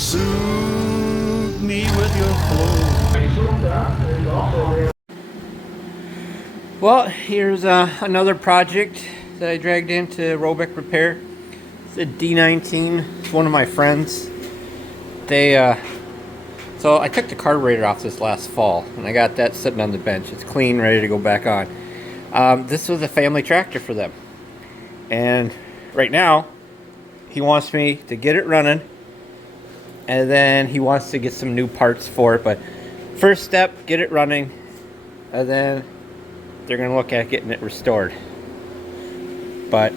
Soothe me with your flow. Well, here's another project that I dragged into Robeck Repair. It's a D19. It's one of my friends. So I took the carburetor off this last fall, and I got that sitting on the bench. It's clean, ready to go back on. This was a family tractor for them. And right now, he wants me to get it running, and then he wants to get some new parts for it. But first step, get it running, and then they're going to look at getting it restored. But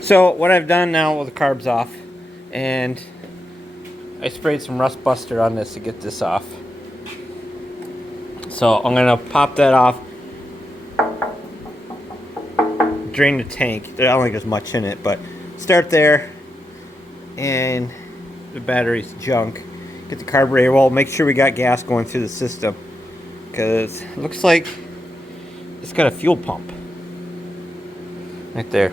so what I've done now with the carbs off, and I sprayed some rust buster on this to get this off. So I'm going to pop that off, drain the tank. I don't think there's much in it, but start there. And the battery's junk. Get the carburetor. Well, make sure we got gas going through the system, because it looks like it's got a fuel pump right there.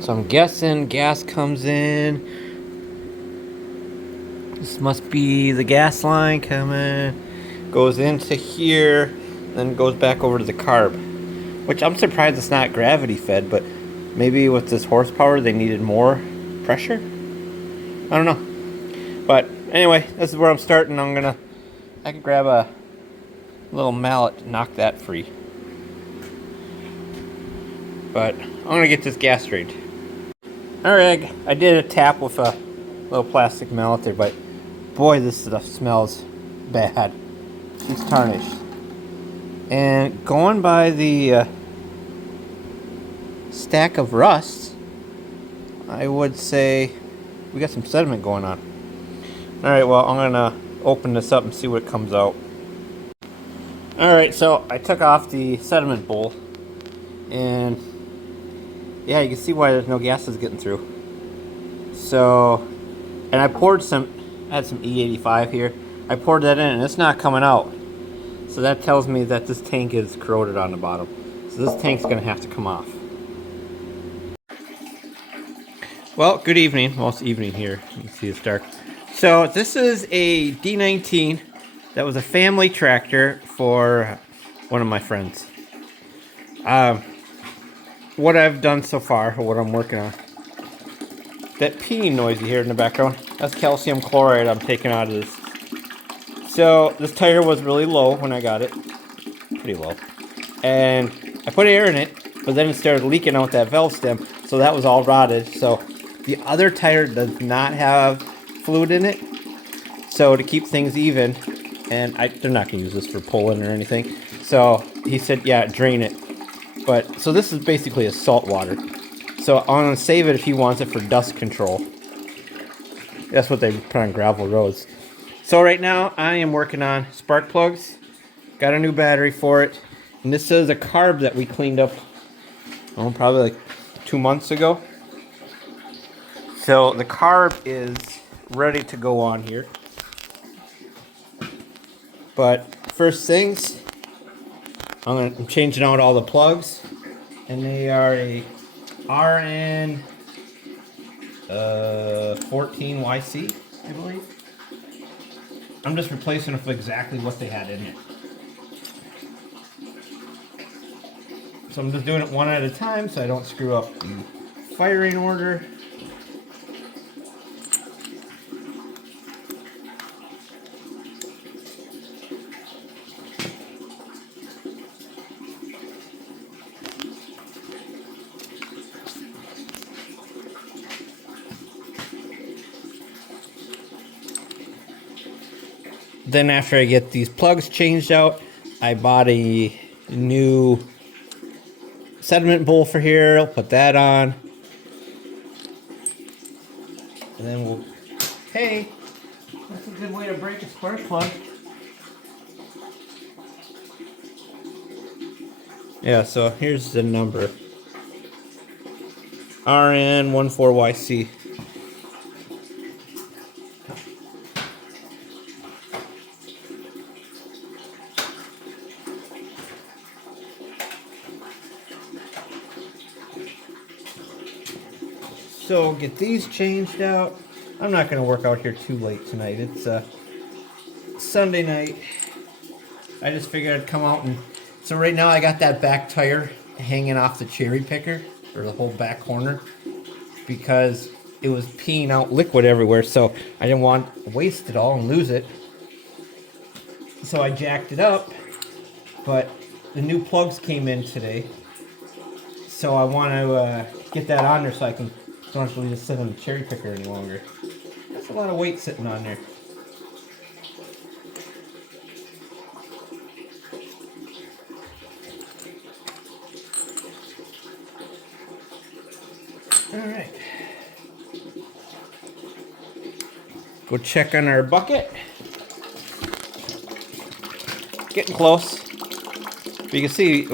So I'm guessing gas comes in. This must be the gas line coming. Goes into here, then goes back over to the carb. Which I'm surprised it's not gravity fed, but maybe with this horsepower they needed more pressure? I don't know. But anyway, this is where I'm starting. I can grab a little mallet to knock that free. But I'm gonna get this gas drained. Alright, I did a tap with a little plastic mallet there, but boy, this stuff smells bad. It's tarnished. And going by the stack of rust, I would say we got some sediment going on. Alright, well, I'm gonna open this up and see what comes out. Alright, so I took off the sediment bowl, and yeah, you can see why there's no gases getting through. So, and I poured I had some E85 here. I poured that in, and it's not coming out. So that tells me that this tank is corroded on the bottom. So this tank's gonna have to come off. Well, good evening. Well, it's evening here. You can see it's dark. So this is a D19 that was a family tractor for one of my friends. What I've done so far, or what I'm working on, that peening noise you hear in the background, that's calcium chloride I'm taking out of this. So this tire was really low when I got it, pretty low, and I put air in it, but then it started leaking out that valve stem, so that was all rotted. So the other tire does not have fluid in it, so to keep things even, and they're not going to use this for pulling or anything, so he said, yeah, drain it. But so this is basically a salt water, so I'm going to save it if he wants it for dust control. That's what they put on gravel roads. So right now I am working on spark plugs. Got a new battery for it, and this is a carb that we cleaned up probably like 2 months ago. So the carb is ready to go on here. But first things, I'm changing out all the plugs, and they are a RN 14YC, I believe. I'm just replacing it with exactly what they had in it. So I'm just doing it one at a time so I don't screw up the firing order. Then after I get these plugs changed out, I bought a new sediment bowl for here. I'll put that on. And then hey, that's a good way to break a spark plug. Yeah, so here's the number. RN14YC. So get these changed out. I'm not going to work out here too late tonight. It's Sunday night. I just figured I'd come out and... So right now I got that back tire hanging off the cherry picker, or the whole back corner, because it was peeing out liquid everywhere, so I didn't want to waste it all and lose it. So I jacked it up, but the new plugs came in today. So I want to get that on there so I don't have to just sit on the cherry picker any longer. That's a lot of weight sitting on there. Alright. Go check on our bucket. Getting close. But you can see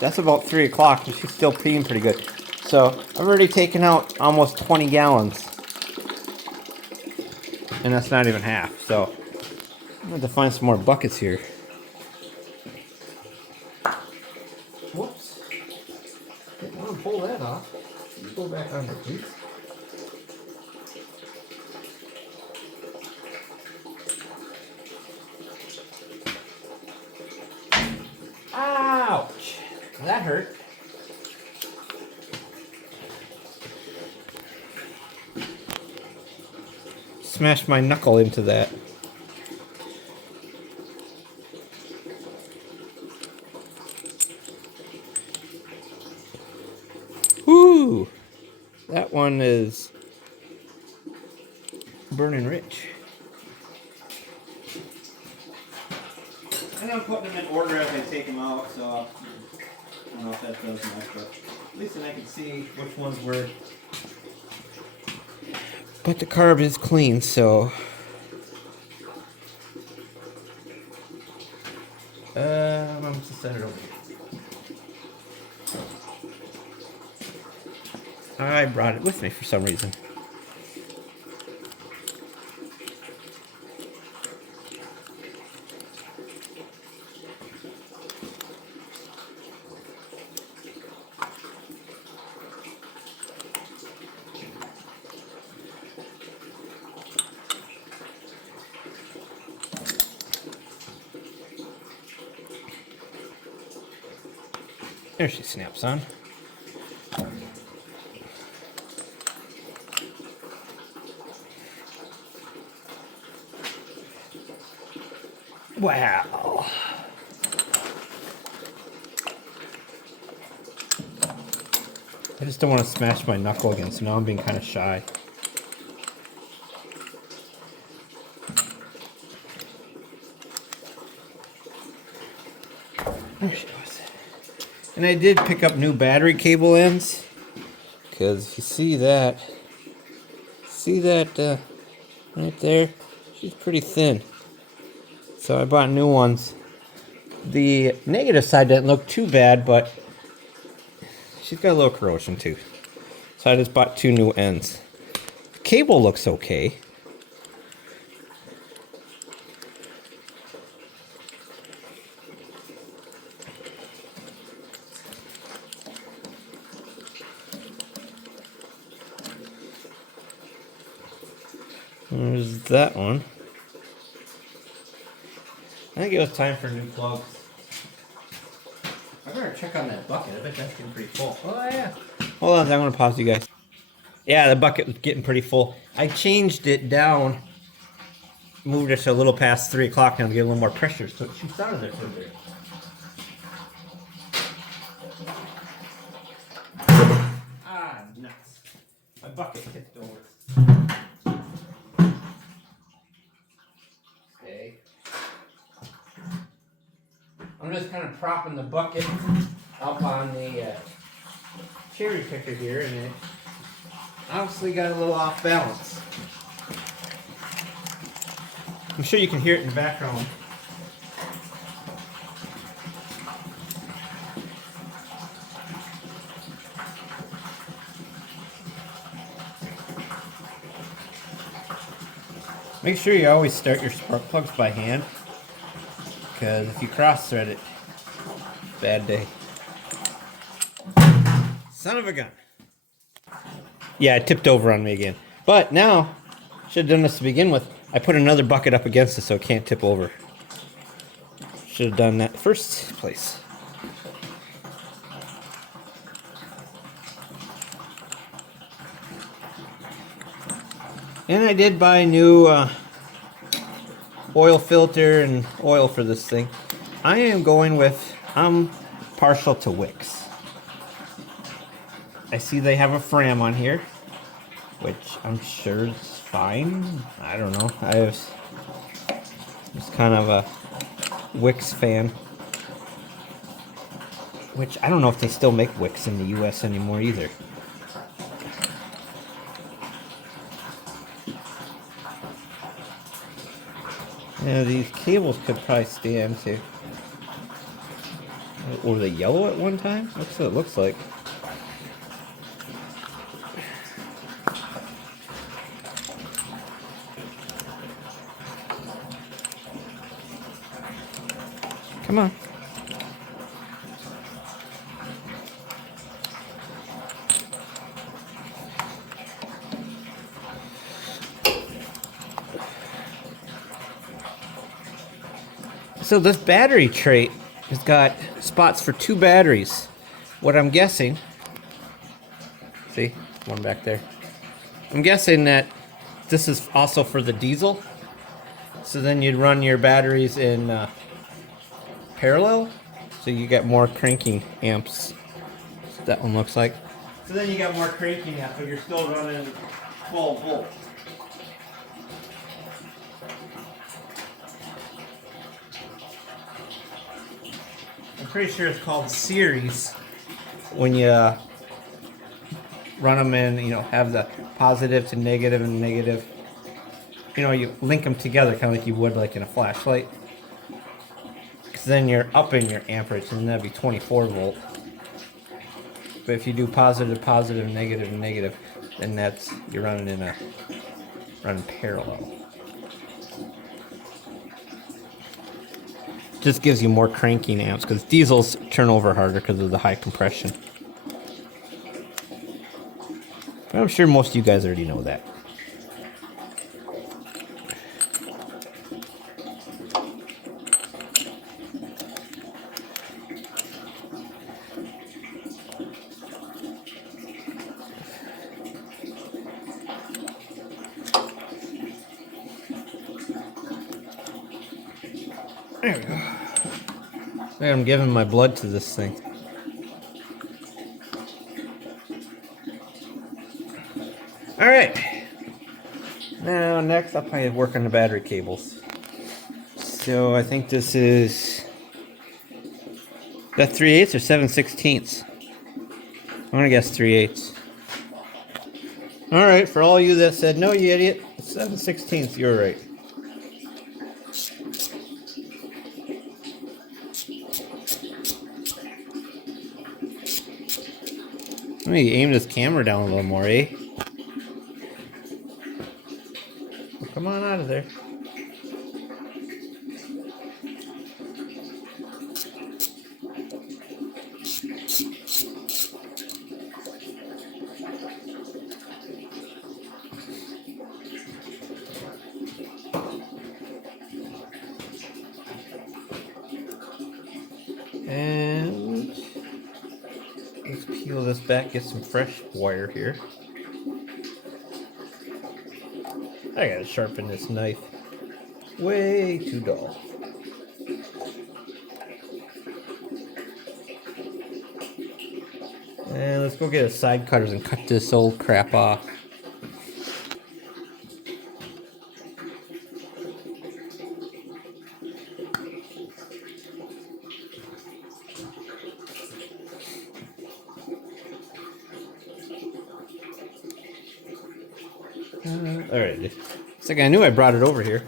that's about 3 o'clock and she's still peeing pretty good. So I've already taken out almost 20 gallons. And that's not even half. So I'm going to find some more buckets here. Whoops. Didn't want to pull that off. You go back under, please. Ouch! That hurt. Smashed my knuckle into that. Woo! That one is burning rich. And I'm putting them in order as I take them out, so I don't know if that does much, but at least then I can see which ones were. But the carb is clean, so I'm going to set it over here. I brought it with me for some reason. There she snaps on. Wow. I just don't want to smash my knuckle again, so now I'm being kind of shy. There she goes. And I did pick up new battery cable ends, because you see that right there? She's pretty thin. So I bought new ones. The negative side didn't look too bad, but she's got a little corrosion too. So I just bought 2 new ends. The cable looks okay. There's that one. I think it was time for new plugs. I better check on that bucket. I bet that's getting pretty full. Oh yeah. Hold on, I'm gonna pause you guys. Yeah, the bucket was getting pretty full. I changed it down, moved it to a little past 3 o'clock now to get a little more pressure, so it shoots out of there for a bit. Ah, nuts. My bucket tipped over. Okay. I'm just kind of propping the bucket up on the cherry picker here, and it obviously got a little off balance. I'm sure you can hear it in the background. Make sure you always start your spark plugs by hand, because if you cross thread it, bad day. Son of a gun. Yeah, it tipped over on me again. But now, should have done this to begin with. I put another bucket up against it so it can't tip over. Should have done that first place. And I did buy a new oil filter and oil for this thing. I am going with, I'm partial to Wicks. I see they have a Fram on here, which I'm sure is fine. I don't know. I was kind of a Wicks fan. Which, I don't know if they still make Wicks in the US anymore either. Yeah, these cables could probably stand too. Were they yellow at one time? That's what it looks like. Come on. So this battery tray has got spots for 2 batteries. What I'm guessing, see, one back there. I'm guessing that this is also for the diesel. So then you'd run your batteries in parallel, so you get more cranking amps. That's what that one looks like. So then you got more cranking amps, but you're still running 12 volts. I'm pretty sure it's called series when you run them in, you know, have the positive to negative and negative. You know, you link them together kind of like you would like in a flashlight. Because then you're upping your amperage, and that'd be 24 volt. But if you do positive, positive, negative, and negative, then that's, you're running parallel. Just gives you more cranking amps because diesels turn over harder because of the high compression. But I'm sure most of you guys already know that. There we go. I'm giving my blood to this thing. Alright. Now, next I'll probably work on the battery cables. So, I think this is... that 3/8 or 7/16? I'm gonna guess 3/8. Alright, for all you that said, no, you idiot, it's 7/16, you're right. Let me aim this camera down a little more, eh? Well, come on out of there. And let's peel this back, get some fresh wire here. I gotta sharpen this knife. Way too dull. And let's go get a side cutters and cut this old crap off. Alright, it's like I knew I brought it over here.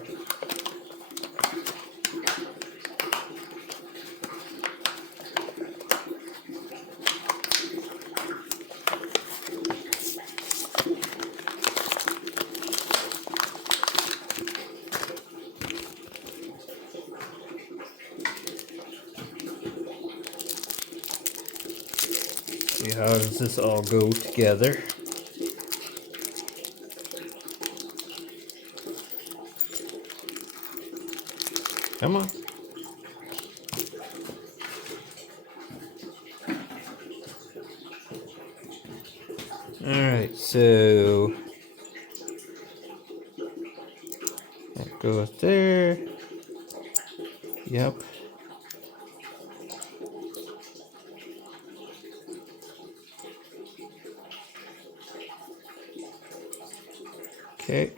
See how does this all go together? Come on. Alright, so that goes there. Yep. Okay.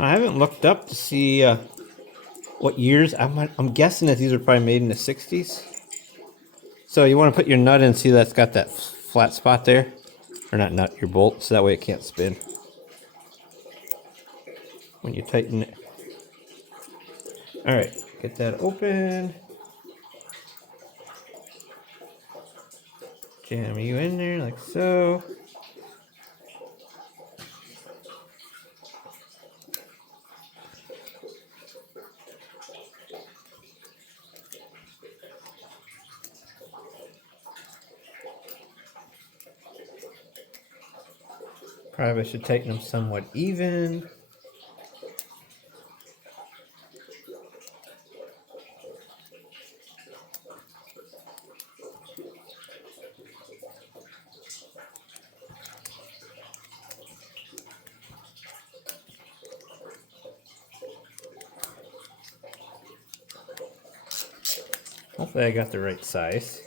I haven't looked up to see what years. I'm guessing that these are probably made in the 60s. So you want to put your nut in, see that's got that flat spot there. Or not nut, your bolt, so that way it can't spin when you tighten it. Alright, get that open. Jam you in there like so. Probably should tighten them somewhat even. Hopefully I got the right size.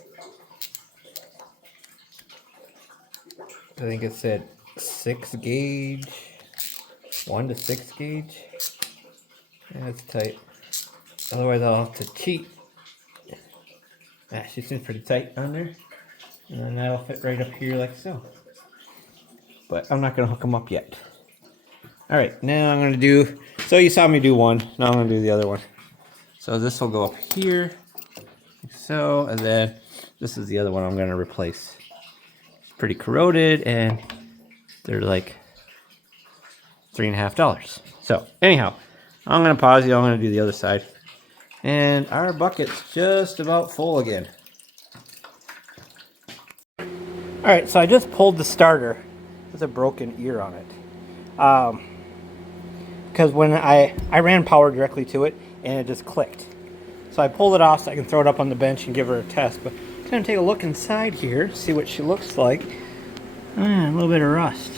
I think it said 6 gauge, 1 to 6 gauge. Yeah, it's tight. Otherwise I'll have to cheat. She seems pretty tight on there. And then that'll fit right up here like so. But I'm not gonna hook them up yet. Alright, now I'm gonna do, so you saw me do one, now I'm gonna do the other one. So this will go up here, like so, and then this is the other one I'm gonna replace. It's pretty corroded and they're like $3.50. So anyhow, I'm gonna pause you, I'm gonna do the other side. And our bucket's just about full again. Alright, so I just pulled the starter. There's a broken ear on it. Because when I ran power directly to it and it just clicked. So I pulled it off so I can throw it up on the bench and give her a test. But I'm going to take a look inside here, see what she looks like. A little bit of rust.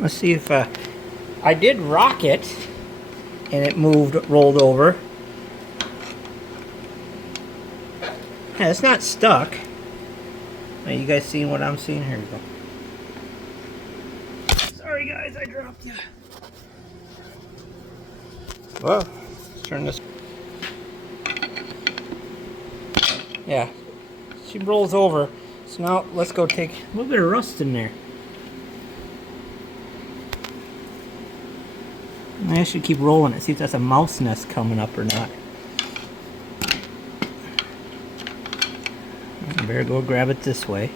Let's see if I did rock it and it rolled over. Yeah, it's not stuck. Are you guys seeing what I'm seeing? Here we go. Sorry guys, I dropped you. Well, let's turn this. Yeah, she rolls over. So now let's go take a little bit of rust in there. I should keep rolling it, see if that's a mouse nest coming up or not. I better go grab it this way.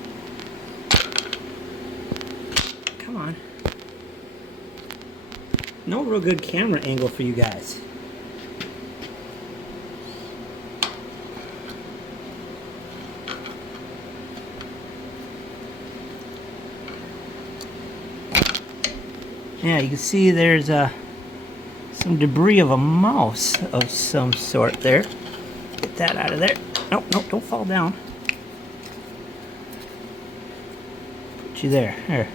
Come on. No real good camera angle for you guys. Yeah, you can see there's some debris of a mouse of some sort there. Get that out of there. Nope, nope, don't fall down. Put you there. There.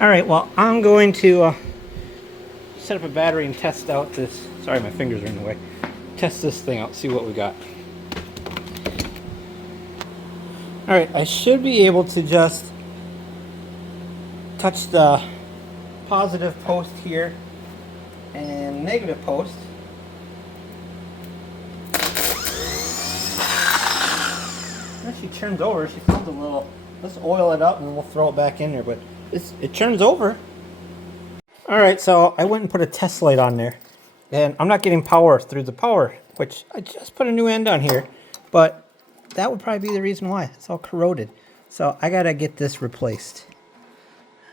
Alright, well, I'm going to set up a battery and test out this. Sorry, my fingers are in the way. Test this thing out, see what we got. Alright, I should be able to just touch the positive post here and negative post. As she turns over, she feels a little. Let's oil it up and we'll throw it back in there, but it turns over. Alright, so I went and put a test light on there, and I'm not getting power through the power, which I just put a new end on here, but that would probably be the reason why. It's all corroded. So I gotta get this replaced.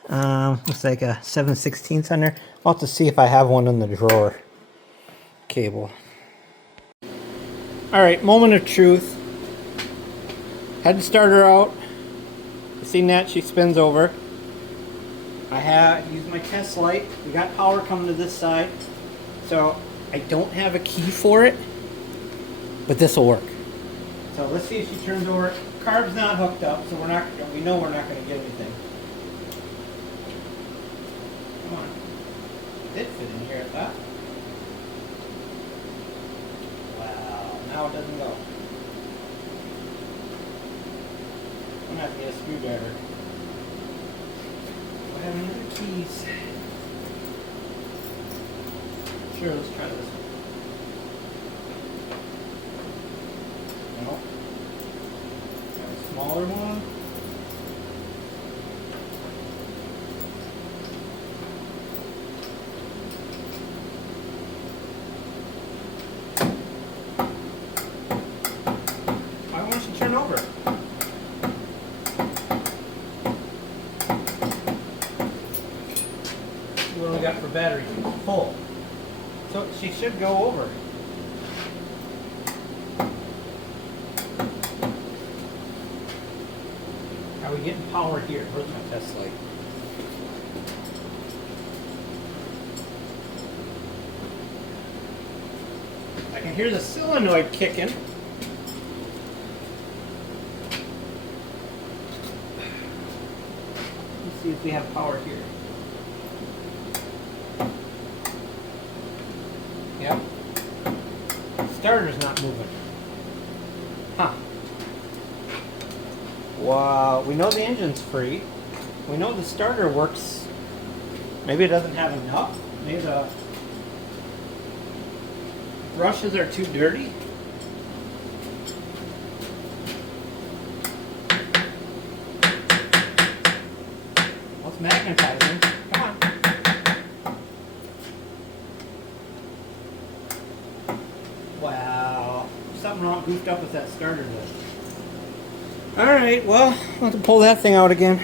Looks like a 7/16 on there. I'll have to see if I have one in the drawer. Cable. Alright, moment of truth. Had to start her out. Seen that, she spins over. I have used my test light. We got power coming to this side. So I don't have a key for it, but this will work. So let's see if she turns over. Carb's not hooked up, so we know we're not going to get anything. Come on. It did fit in here, I thought. Wow, now it doesn't go. I'm going to have to get a screwdriver. I have any other keys. Sure, let's try this one. No. Got a smaller one. Why won't she turn over? What do we got for battery? Full. So she should go over. Are we getting power here? Where's my test light? I can hear the solenoid kicking. Let's see if we have power here. Yep. Starter's not moving. Huh. Wow. We know the engine's free. We know the starter works. Maybe it doesn't have enough. Maybe the brushes are too dirty. Well, it's magnetizing. Come on. Wow. Something wrong, goofed up with that starter though. Alright, well, I'll have to pull that thing out again.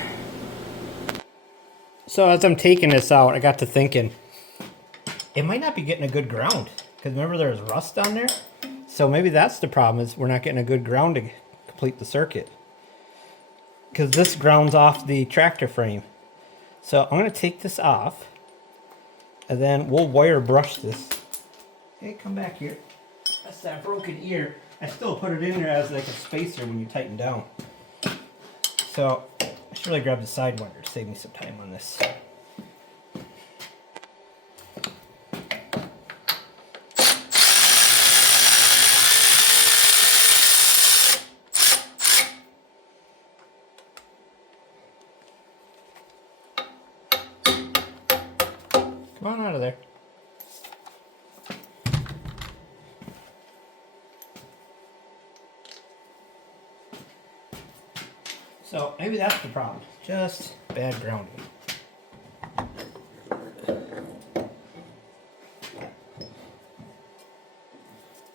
So as I'm taking this out, I got to thinking, it might not be getting a good ground. Because remember there was rust down there? So maybe that's the problem, is we're not getting a good ground to complete the circuit. Because this grounds off the tractor frame. So I'm going to take this off. And then we'll wire brush this. Hey, come back here. That's that broken ear. I still put it in there as like a spacer when you tighten down. So I should really grab the side wire to save me some time on this. Come on out of there. So maybe that's the problem. Just bad grounding.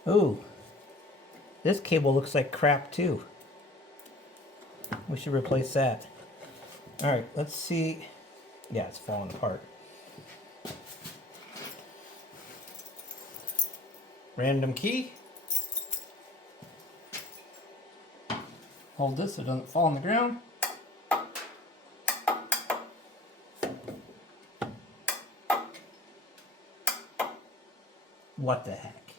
Ooh. This cable looks like crap too. We should replace that. Alright, let's see. Yeah, it's falling apart. Random key. Hold this so it doesn't fall on the ground. What the heck?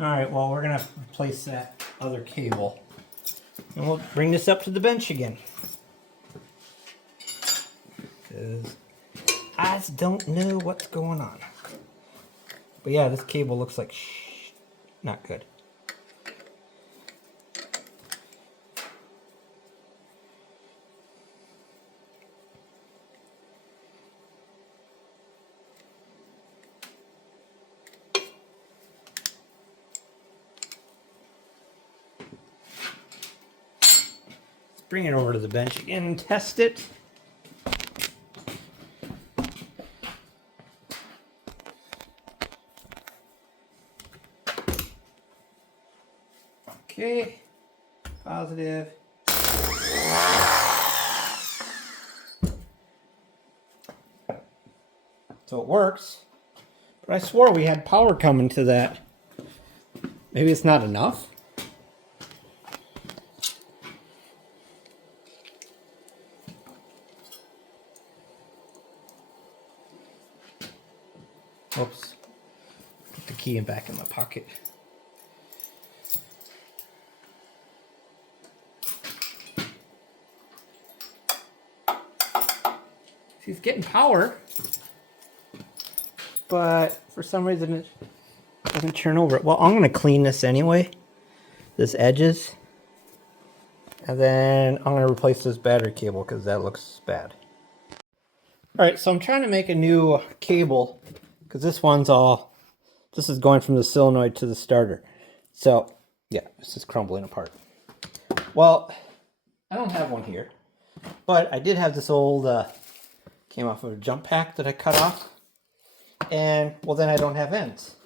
Alright, well, we're going to replace that other cable. And we'll bring this up to the bench again. Because I just don't know what's going on. But yeah, this cable looks like not good. Let's bring it over to the bench again and test it. Okay, positive. So it works, but I swore we had power coming to that. Maybe it's not enough? Oops. Put the key back in my pocket. She's getting power, but for some reason it doesn't turn over. Well, I'm going to clean this anyway, this edges, and then I'm going to replace this battery cable because that looks bad. All right, so I'm trying to make a new cable because this is going from the solenoid to the starter. So yeah, this is crumbling apart. Well, I don't have one here, but I did have this old, came off of a jump pack that I cut off. And, well, then I don't have ends.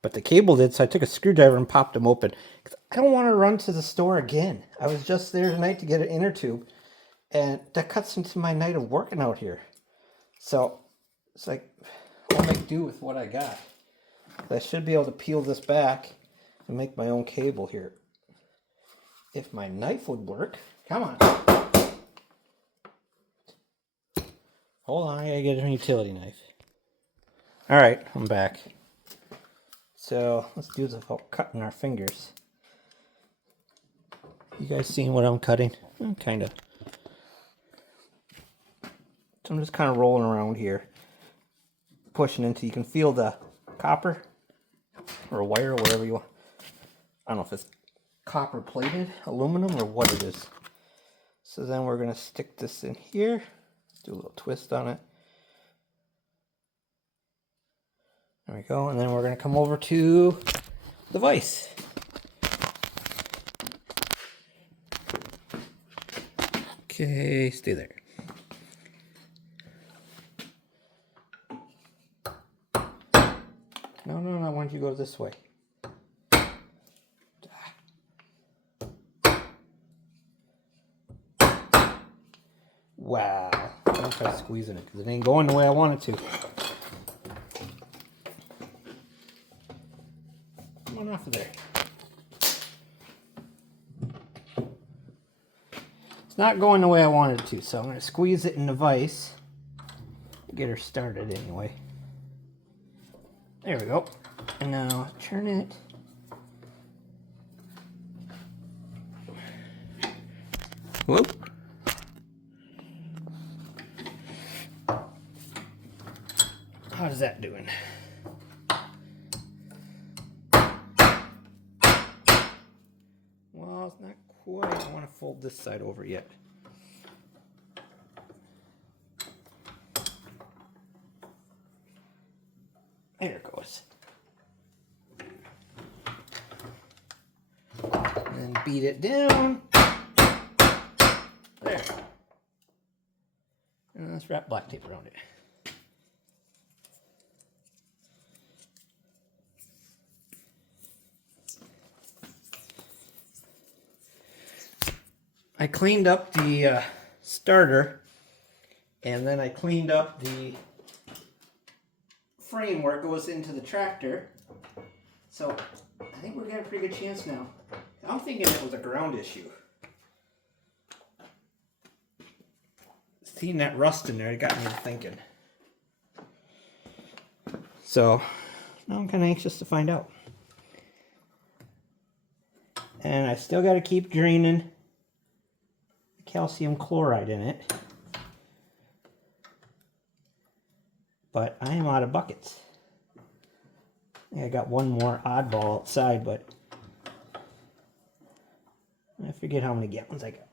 But the cable did, so I took a screwdriver and popped them open. I don't want to run to the store again. I was just there tonight to get an inner tube. And that cuts into my night of working out here. So, it's like, I'll make do with what I got. I should be able to peel this back and make my own cable here. If my knife would work. Come on. Hold on, I gotta get a utility knife. Alright, I'm back. So, let's do this without cutting our fingers. You guys seeing what I'm cutting? Kind of. So I'm just kind of rolling around here. Pushing until you can feel the copper. Or wire, or whatever you want. I don't know if it's copper plated, aluminum, or what it is. So then we're going to stick this in here. Do a little twist on it. There we go. And then we're going to come over to the vise. Okay, stay there. No, I want you to go this way. Wow. Don't try squeezing it because it ain't going the way I want it to. Come on off of there. It's not going the way I wanted it to, so I'm going to squeeze it in the vise. Get her started anyway. There we go. And now turn it. Whoop. How's that doing? Well, it's not quite. I want to fold this side over yet. There it goes. And then beat it down. There. And let's wrap black tape around it. I cleaned up the starter, and then I cleaned up the frame where it goes into the tractor. So I think we're getting a pretty good chance now. I'm thinking it was a ground issue. Seeing that rust in there, it got me thinking. So now I'm kind of anxious to find out. And I still got to keep draining calcium chloride in it. But I am out of buckets. I got one more oddball outside, but I forget how many gallons I got.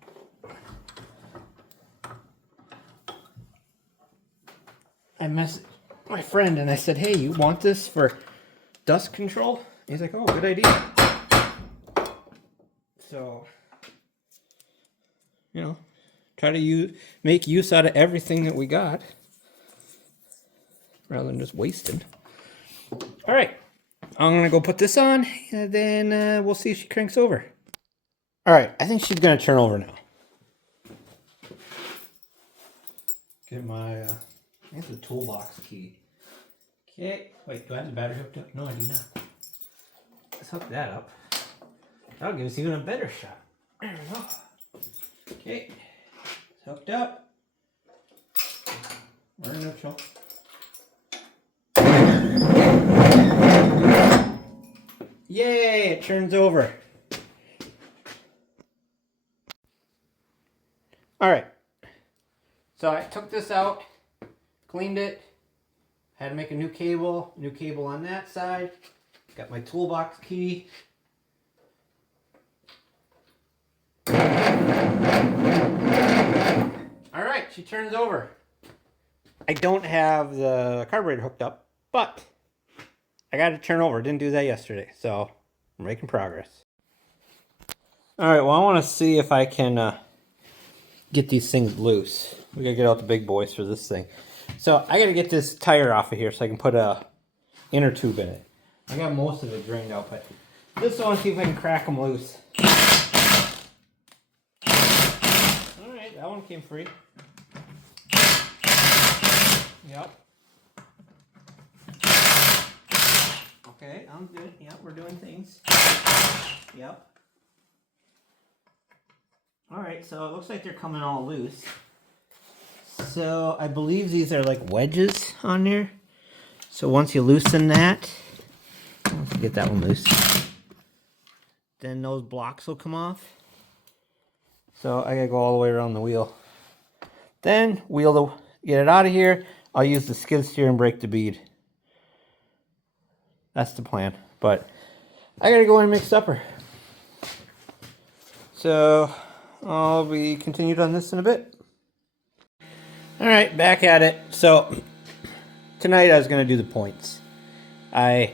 I messaged my friend and I said, hey, you want this for dust control? He's like, oh, good idea. So, you know, try to make use out of everything that we got rather than just wasting. All right, I'm gonna go put this on and then we'll see if she cranks over. All right, I think she's gonna turn over now. Get my, I think the toolbox key. Okay, wait, do I have the battery hooked up? No, I do not. let's hook that up. That'll give us even a better shot. There we go. Okay, it's hooked up. We're neutral. Yay, it turns over. All right, so I took this out, cleaned it, had to make a new cable on that side. Got my toolbox key. All right, she turns over. I don't have the carburetor hooked up, but I got to turn over. Didn't do that yesterday, so we're making progress. All right, well, I want to see if I can get these things loose. We got to get out the big boys for this thing. So I got to get this tire off of here so I can put a inner tube in it. I got most of it drained out, but just want to see if I can crack them loose. All right, that one came free. Yep. Okay, I'm good. Yep, we're doing things. Yep. Alright, so it looks like they're coming all loose. So I believe these are like wedges on there. So once you loosen that, let's get that one loose. Then those blocks will come off. So I gotta go all the way around the wheel. Then get it out of here. I'll use the skid steer and break the bead. That's the plan. But I gotta go and make supper. So I'll be continued on this in a bit. Alright, back at it. So tonight I was gonna do the points. I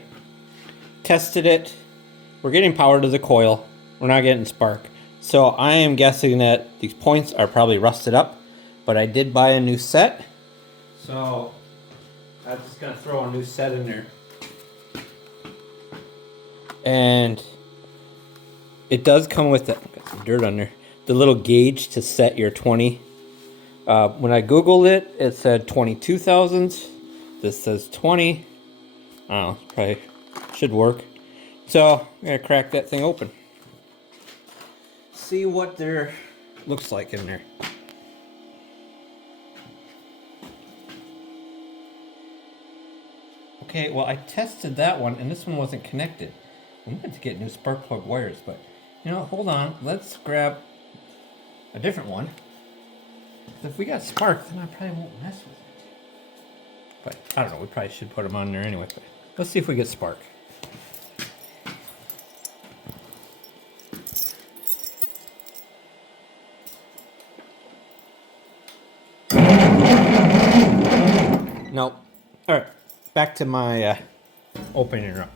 tested it. We're getting power to the coil. We're not getting spark. So I am guessing that these points are probably rusted up. But I did buy a new set. So I'm just gonna throw a new set in there. And it does come with got some dirt on there. The little gauge to set your 20. When I Googled it, it said 22 thousandths. This says 20. I don't know, probably should work. So I'm gonna crack that thing open. See what there looks like in there. Okay, well, I tested that one, and this one wasn't connected. I'm going to get new spark plug wires, but, you know, hold on. Let's grab a different one. If we got spark, then I probably won't mess with it. But, I don't know, we probably should put them on there anyway. But let's see if we get spark. Nope. All right. Back to my opening her up.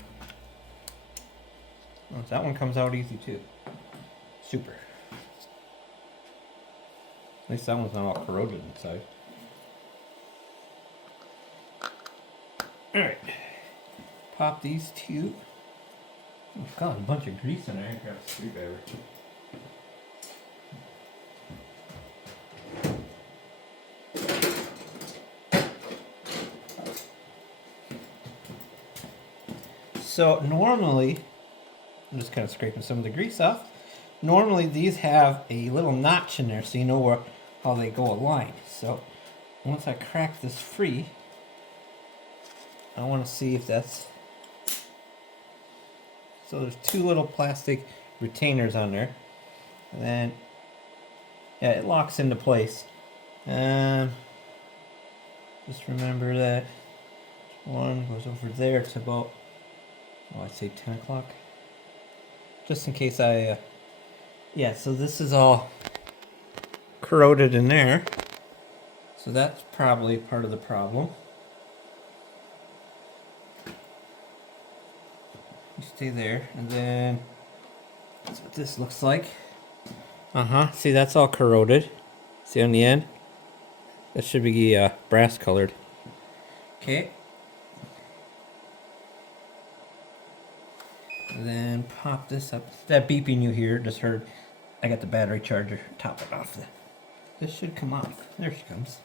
Oh, that one comes out easy too. Super. At least that one's not all corroded inside. Alright. Pop these two. Oh, got a bunch of grease in there. Grab a screwdriver. So normally, I'm just kind of scraping some of the grease off. Normally these have a little notch in there so you know how they go aligned. So once I crack this free, I want to see if that's... So there's two little plastic retainers on there. And then, yeah, it locks into place. Just remember that one goes over there. It's about, oh, I'd say 10 o'clock. Just in case yeah, so this is all corroded in there. So that's probably part of the problem. You stay there, and then that's what this looks like. See, that's all corroded. See on the end? That should be brass colored. Okay. And then pop this up. That beeping you hear, just heard, I got the battery charger. Top it off. This should come off. There she comes.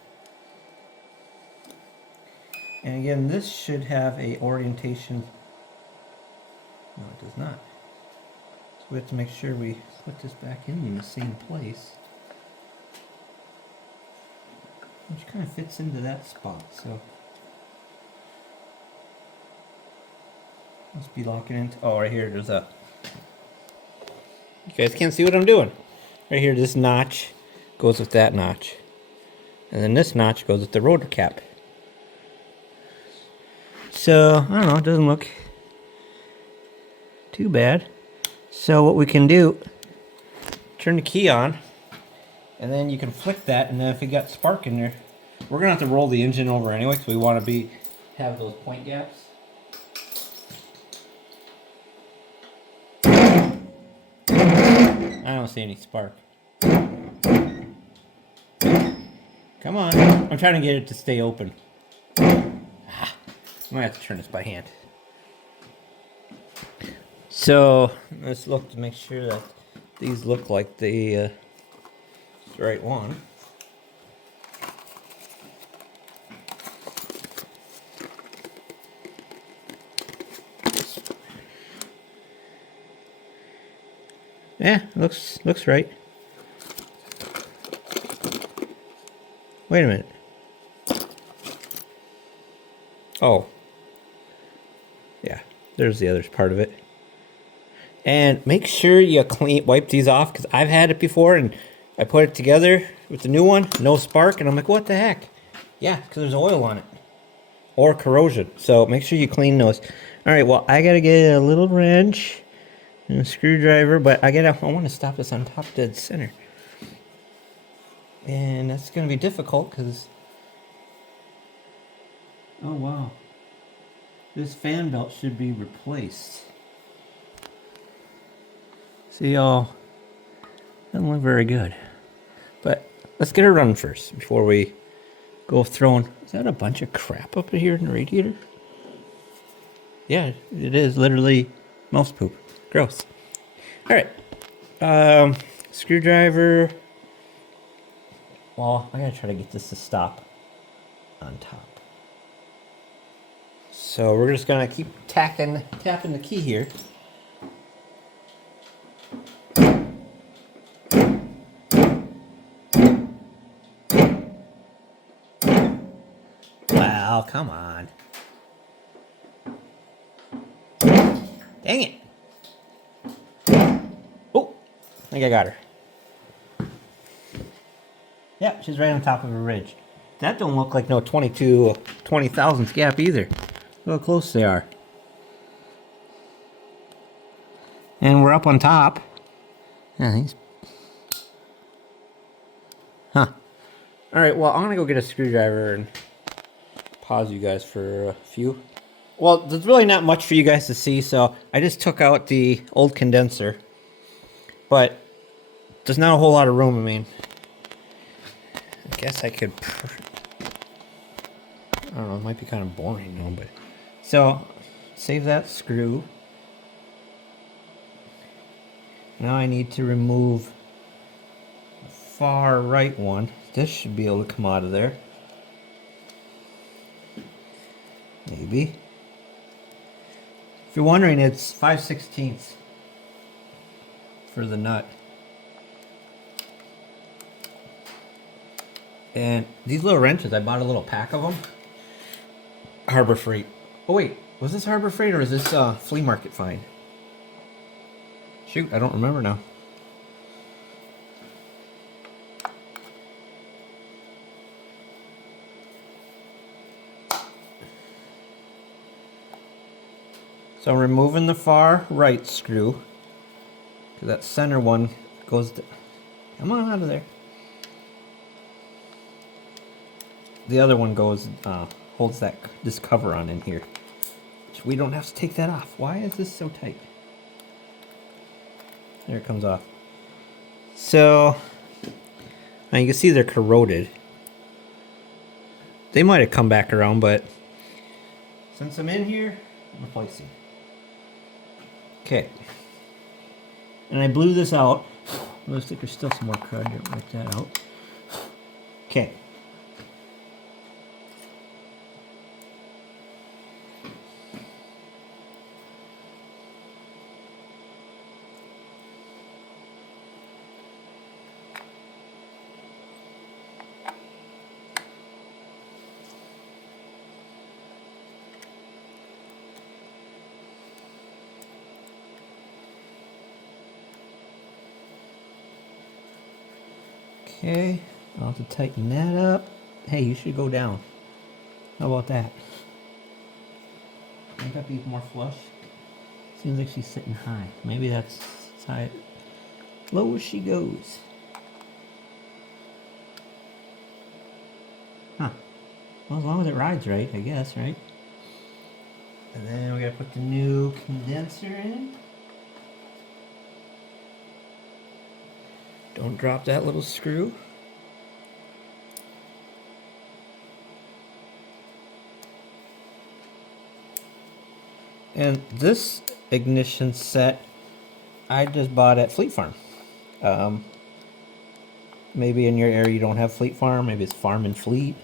And again, this should have a orientation No, it does not. So we have to make sure we put this back in the same place. Which kind of fits into that spot, so. Must be locking into, oh, right here, there's a, you guys can't see what I'm doing. Right here, this notch goes with that notch. And then this notch goes with the rotor cap. So, I don't know, it doesn't look too bad. So what we can do, turn the key on, and then you can flick that, and then if you got spark in there, we're gonna have to roll the engine over anyway, because we want to have those point gaps. I don't see any spark. Come on, I'm trying to get it to stay open. I might have to turn this by hand. So let's look to make sure that these look like the right one. Yeah, looks right. Wait a minute. Oh. Yeah, there's the other part of it. And make sure you wipe these off, because I've had it before and I put it together with the new one, no spark, and I'm like, what the heck? Yeah, because there's oil on it. Or corrosion. So make sure you clean those. Alright, well, I gotta get a little wrench and a screwdriver, but I want to stop this on top dead center. And that's gonna be difficult because, oh wow, this fan belt should be replaced. See, y'all, doesn't look very good. But let's get it running first before we go throwing. Is that a bunch of crap up here in the radiator? Yeah, it is literally mouse poop. Gross. All right, screwdriver. Well, I gotta try to get this to stop on top. So we're just gonna keep tapping the key here. Wow, come on. Dang it. Oh, I think I got her. Yep, she's right on top of a ridge. That don't look like no 20 thousandths gap either. Look how close they are. And we're up on top. Yeah, huh. Alright, well, I'm gonna go get a screwdriver and pause you guys for a few. Well, there's really not much for you guys to see, so I just took out the old condenser. But there's not a whole lot of room, I mean. I guess I could, I don't know, it might be kind of boring though, but. So, save that screw. Now I need to remove the far right one. This should be able to come out of there. Maybe. If you're wondering, it's 5/16 for the nut. And these little wrenches, I bought a little pack of them. Harbor Freight. Oh wait, was this Harbor Freight or is this flea market find? Shoot, I don't remember now. So I'm removing the far right screw. Because that center one goes to, come on out of there. The other one goes, holds this cover on in here. So we don't have to take that off. Why is this so tight? There it comes off. So, now you can see they're corroded. They might have come back around, but since I'm in here, I'm replacing. Okay. And I blew this out. Looks like there's still some more crud. Don't wipe that out. Okay. Okay, I'll have to tighten that up. Hey, you should go down. How about that? Make that be more flush. Seems like she's sitting high. Maybe that's high. Low as she goes. Huh. Well, as long as it rides right, I guess, right? And then we gotta put the new condenser in. Don't drop that little screw. And this ignition set I just bought at Fleet Farm. Maybe in your area you don't have Fleet Farm, maybe it's Farm and Fleet.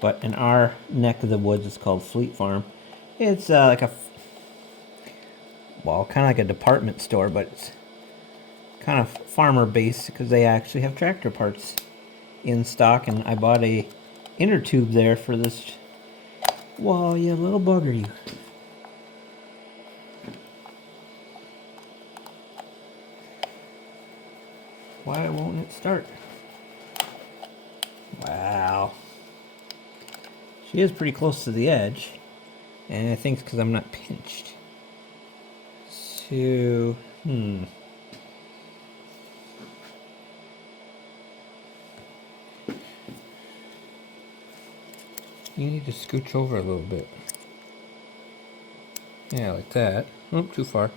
But in our neck of the woods it's called Fleet Farm. It's like well, kind of like a department store, but it's kind of farmer based because they actually have tractor parts in stock, and I bought a inner tube there for this. Whoa, you little bugger, you. Why won't it start? Wow. She is pretty close to the edge, and I think it's because I'm not pinched. So, You need to scooch over a little bit. Yeah, like that. Oh, too far.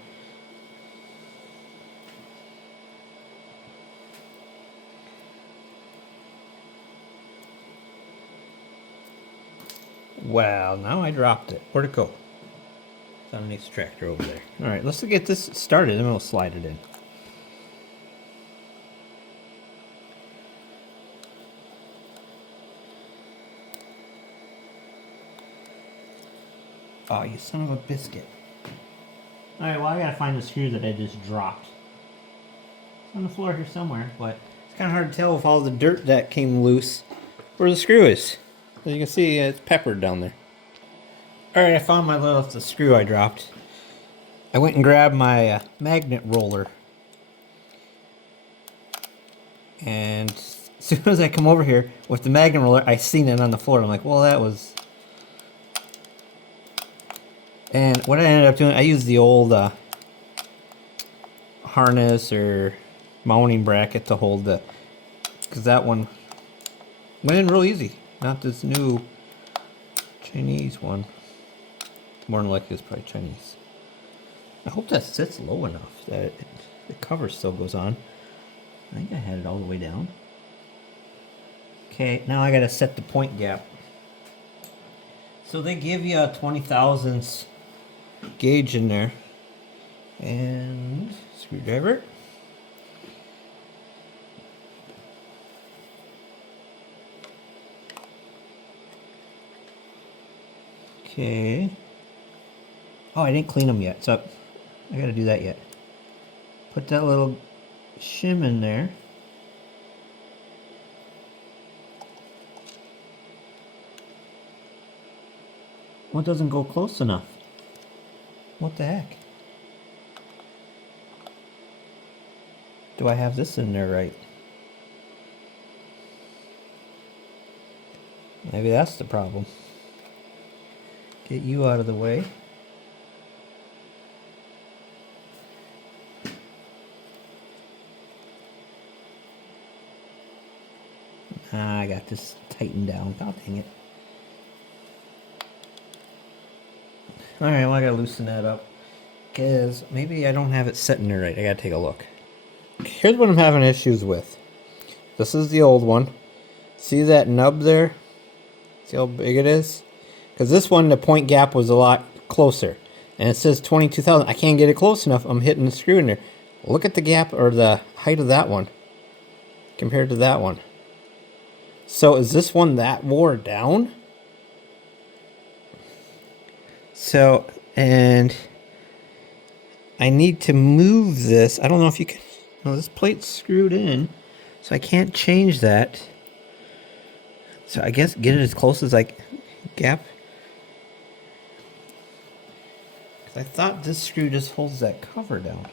Wow, now I dropped it. Where'd it go? It's underneath the tractor over there. Alright, let's get this started and we'll slide it in. Oh, you son of a biscuit. Alright, well I gotta find the screw that I just dropped. It's on the floor here somewhere, but it's kind of hard to tell with all the dirt that came loose where the screw is. As you can see, it's peppered down there. Alright, I found the screw I dropped. I went and grabbed my magnet roller. And as soon as I come over here with the magnet roller, I seen it on the floor. I'm like, well, that was... And what I ended up doing, I used the old harness or mounting bracket to hold the... Because that one went in real easy. Not this new Chinese one. More than likely it's probably Chinese. I hope that sits low enough that the cover still goes on. I think I had it all the way down. Okay, now I gotta set the point gap. So they give you a 20 thousandths gauge in there. And screwdriver. Okay. Oh, I didn't clean them yet, so I gotta do that yet. Put that little shim in there. What doesn't go close enough? What the heck? Do I have this in there right? Maybe that's the problem. Get you out of the way. Ah, I got this tightened down. God dang it. Alright, well I gotta loosen that up. Because maybe I don't have it set in there right. I gotta take a look. Here's what I'm having issues with. This is the old one. See that nub there? See how big it is? Because this one, the point gap was a lot closer. And it says 22,000. I can't get it close enough. I'm hitting the screw in there. Look at the gap or the height of that one compared to that one. So is this one that wore down? So, and I need to move this. I don't know if you can. No, this plate's screwed in, so I can't change that. So I guess get it as close as I gap. Because I thought this screw just holds that cover down.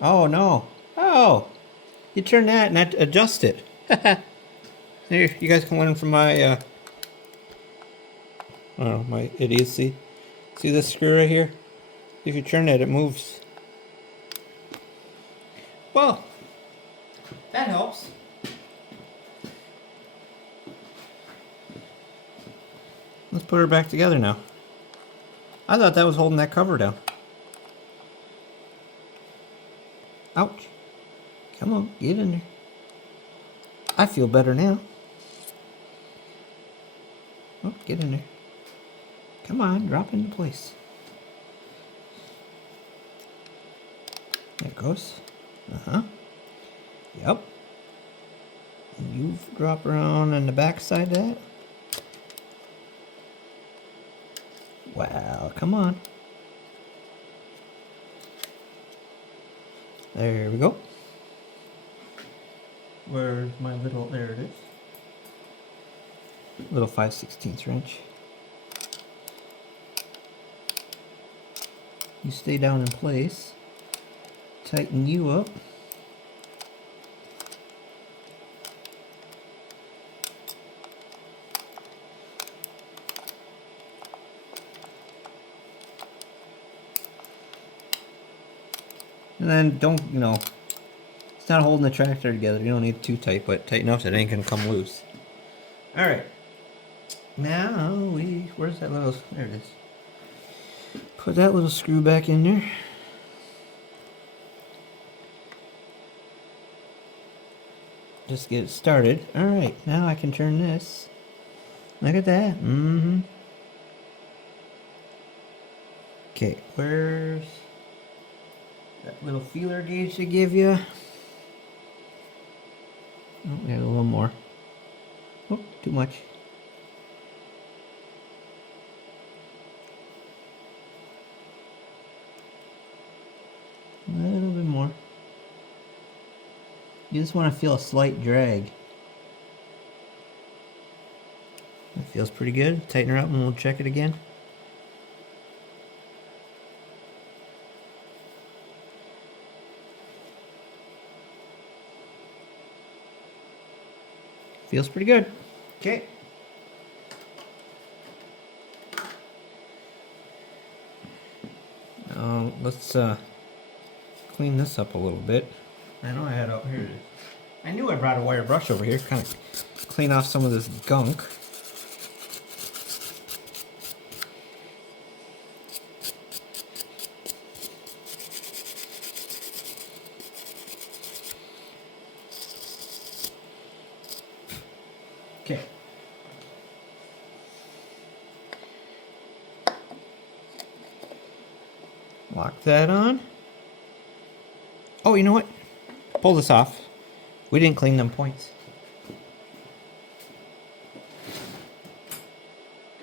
Oh no. Oh, you turn that and that adjust it. Here, you guys can learn from my, I don't know, my idiocy. See this screw right here? If you turn it, it moves. Well, that helps. Let's put her back together now. I thought that was holding that cover down. Ouch. Come on, get in there. I feel better now. Oh, get in there. Come on, drop into place. There it goes. Uh-huh. Yep. And you drop around on the back side of that. Wow, come on. There we go. Where's my little, there it is. Little 5/16 wrench. You stay down in place. Tighten you up. And then don't, you know, it's not holding the tractor together. You don't need it too tight, but tight enough that it ain't gonna come loose. Alright. Now where's that little, there it is. Put that little screw back in there. Just get it started. Alright, now I can turn this. Look at that. Mm-hmm. Okay, where's that little feeler gauge they give you? Oh, we have a little more. Oh, too much. A little bit more. You just want to feel a slight drag. That feels pretty good. Tighten her up and we'll check it again. Feels pretty good. Okay. Let's clean this up a little bit. I know I had out here. I knew I brought a wire brush over here, kind of clean off some of this gunk. Okay. Lock that on. Oh, you know what? Pull this off. We didn't clean them points.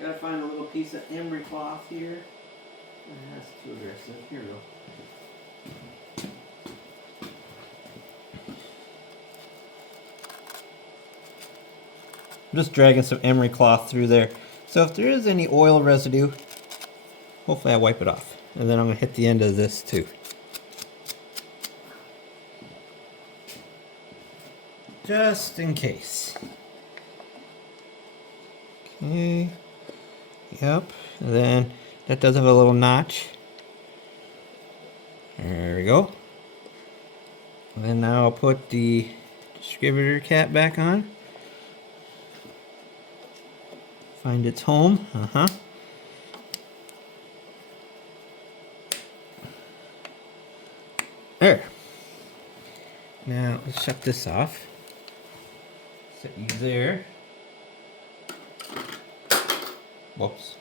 Gotta find a little piece of emery cloth here. That's too aggressive. Here we go. I'm just dragging some emery cloth through there. So if there is any oil residue, hopefully I wipe it off. And then I'm going to hit the end of this too. Just in case. Okay. Yep. And then that does have a little notch. There we go. And then now I'll put the distributor cap back on. Find its home. There. Now let's shut this off. Set you there. Whoops.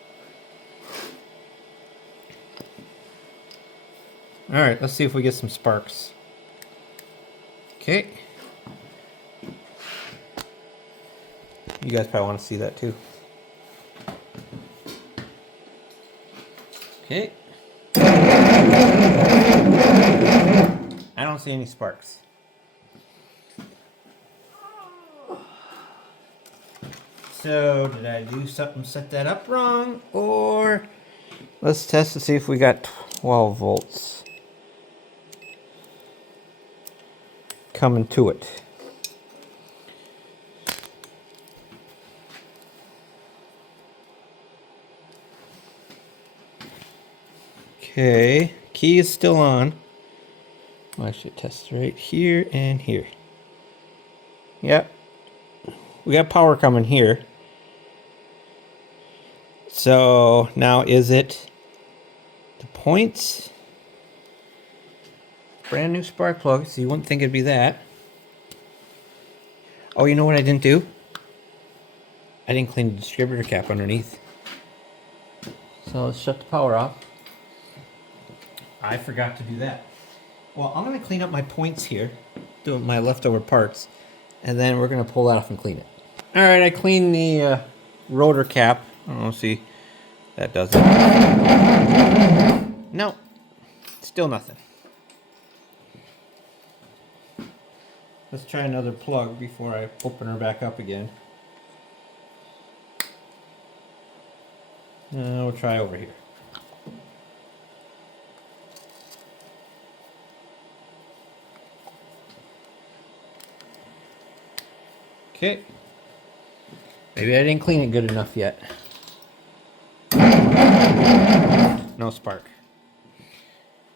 Alright, let's see if we get some sparks. Okay. You guys probably want to see that too. Okay. I don't see any sparks. So, did I do something, set that up wrong? Or let's test to see if we got 12 volts. coming to it. Okay, key is still on. I should test right here and here. Yep, we got power coming here. So now is it the points? Brand new spark plug, so you wouldn't think it'd be that. Oh, you know what I didn't do? I didn't clean the distributor cap underneath. So let's shut the power off. I forgot to do that. Well, I'm going to clean up my points here, do my leftover parts, and then we're going to pull that off and clean it. All right, I cleaned the rotor cap. I don't know, see, that does it. No, still nothing. Let's try another plug before I open her back up again. We'll try over here. Okay. Maybe I didn't clean it good enough yet. No spark.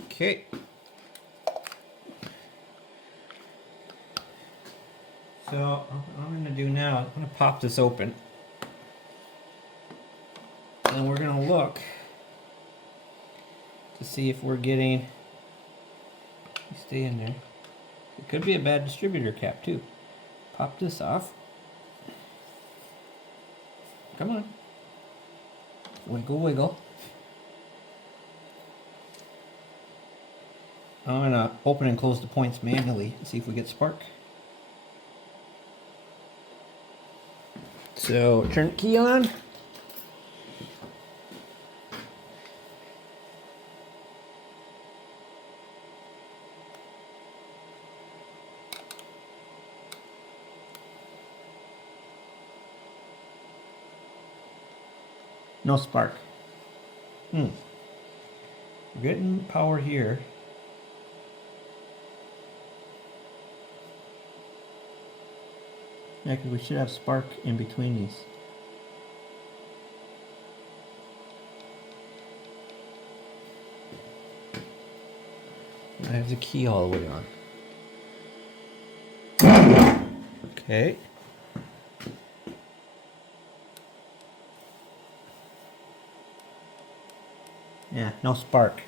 Okay. So what I'm going to do now is I'm going to pop this open. And we're going to look to see if we're getting... Stay in there. It could be a bad distributor cap too. Pop this off. Come on. Wiggle, wiggle. I'm going to open and close the points manually and see if we get spark. So, turn the key on. No spark. We're getting power here. Yeah, because we should have spark in between these. I have the key all the way on. Okay. Yeah, no spark.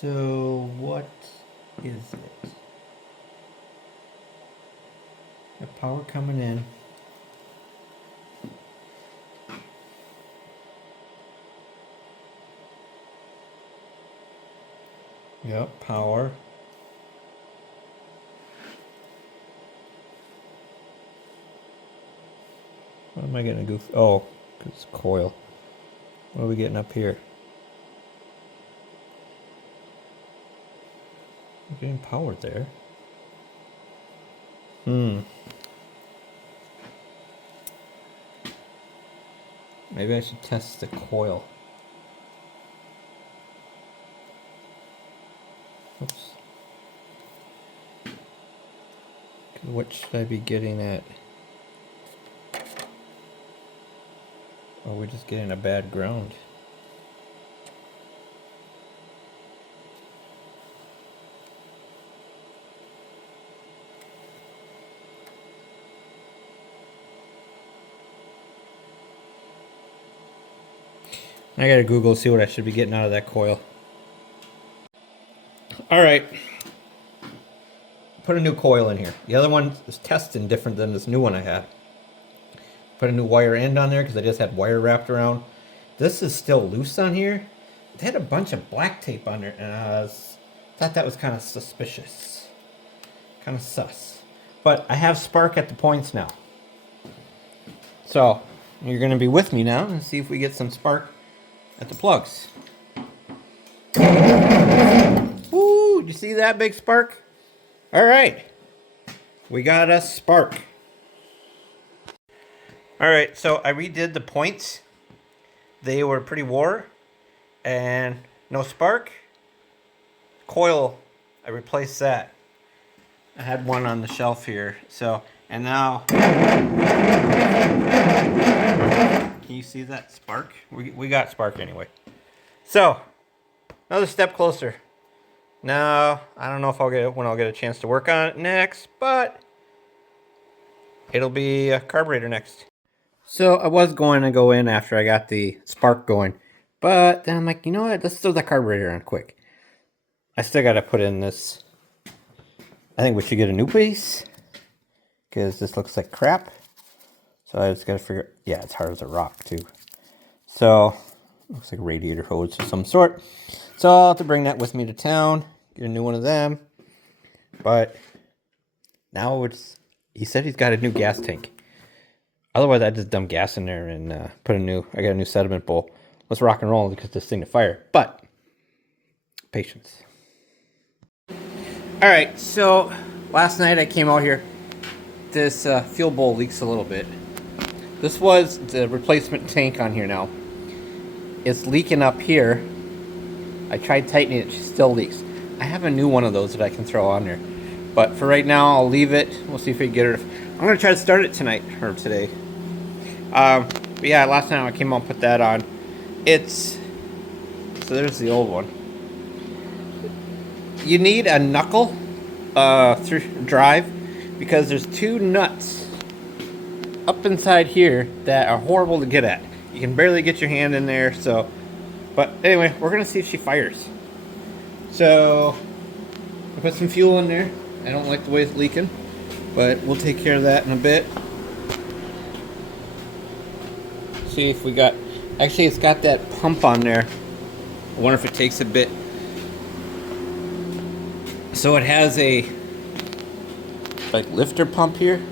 So what is it? The power coming in. Yep, power. What am I getting a goof? Oh, it's coil. What are we getting up here? We're getting power there. Maybe I should test the coil. Oops. What should I be getting at? Oh, we're just getting a bad ground. I gotta Google see what I should be getting out of that coil. Alright. Put a new coil in here. The other one is testing different than this new one I had. Put a new wire end on there because I just had wire wrapped around. This is still loose on here. They had a bunch of black tape on there and I thought that was kind of suspicious. Kind of sus. But I have spark at the points now. So, you're going to be with me now and see if we get some spark at the plugs. Woo! Did you see that big spark? Alright. We got a spark. Alright, so I redid the points. They were pretty wore. and no spark. Coil, I replaced that. I had one on the shelf here, so, and now, can you see that spark? We got spark anyway. So, another step closer. Now, I don't know if when I'll get a chance to work on it next, but it'll be a carburetor next. So I was going to go in after I got the spark going, but then I'm like, you know what? Let's throw the carburetor on quick. I still got to put in this. I think we should get a new piece because this looks like crap. So I just got to figure. Yeah, it's hard as a rock too. So looks like a radiator hose of some sort. So I'll have to bring that with me to town. Get a new one of them. But now he said he's got a new gas tank. Otherwise, I'd just dump gas in there and I got a new sediment bowl. Let's rock and roll because this thing to fire. But patience. All right, so last night I came out here. This fuel bowl leaks a little bit. This was the replacement tank on here now. It's leaking up here. I tried tightening it, it still leaks. I have a new one of those that I can throw on there. But for right now, I'll leave it. We'll see if we can get it. I'm going to try to start it tonight, or today. But yeah, last time I came out and put that on. So there's the old one. You need a knuckle through drive because there's two nuts up inside here that are horrible to get at. You can barely get your hand in there, so. But anyway, we're going to see if she fires. So, I put some fuel in there. I don't like the way it's leaking, but we'll take care of that in a bit. See if we got, actually it's got that pump on there. I wonder if it takes a bit. So it has a like lifter pump here.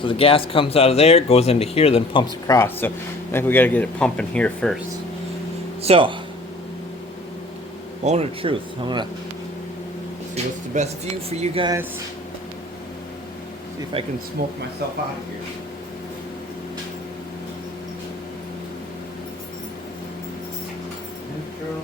So the gas comes out of there, goes into here, then pumps across. So I think we got to get it pumping here first. So, moment of truth. I'm gonna see what's the best view for you guys. See if I can smoke myself out of here. Neutral.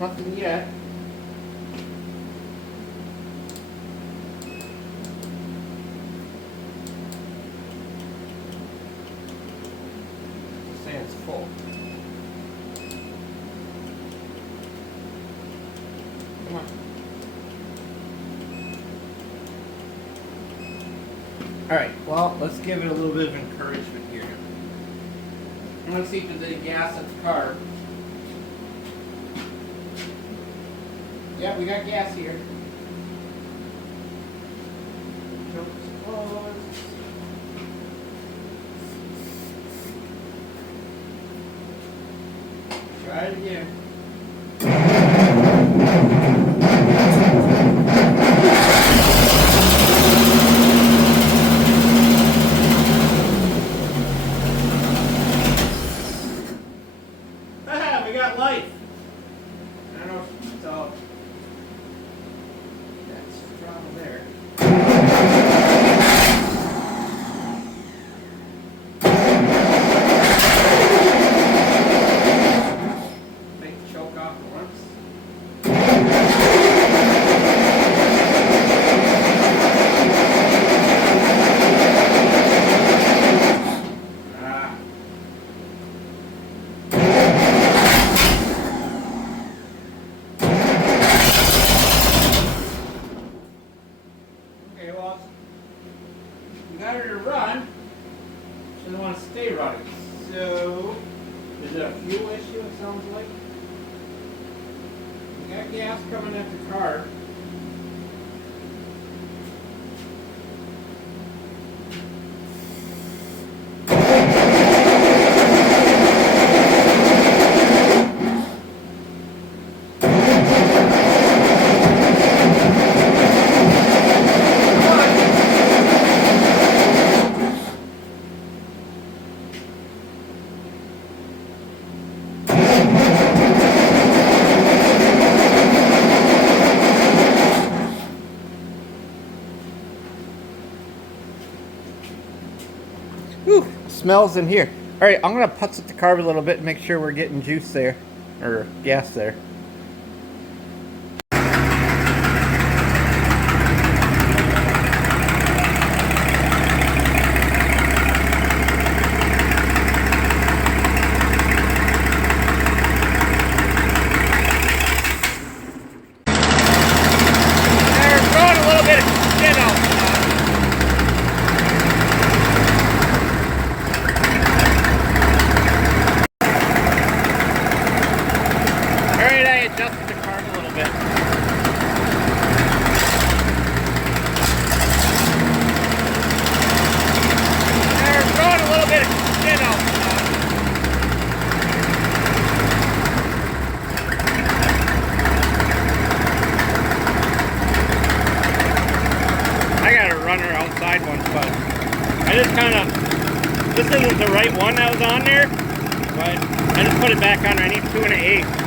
Nothing yet. Just say it's full. Come on. Alright, well, let's give it a little bit of encouragement here. I'm going to see if there's any gas in the car. Yeah, we got gas here. Try it again. We got life. I don't know if it's all. There. Thanks. smells in here. All right, I'm gonna putz with the carb a little bit and make sure we're getting juice there, or gas there. Adjusted the carb a little bit. We're throwing a little bit of skin out. I got a runner outside one, but I just kind of, this isn't the right one that was on there, but I just put it back on there. I need 2 1/8.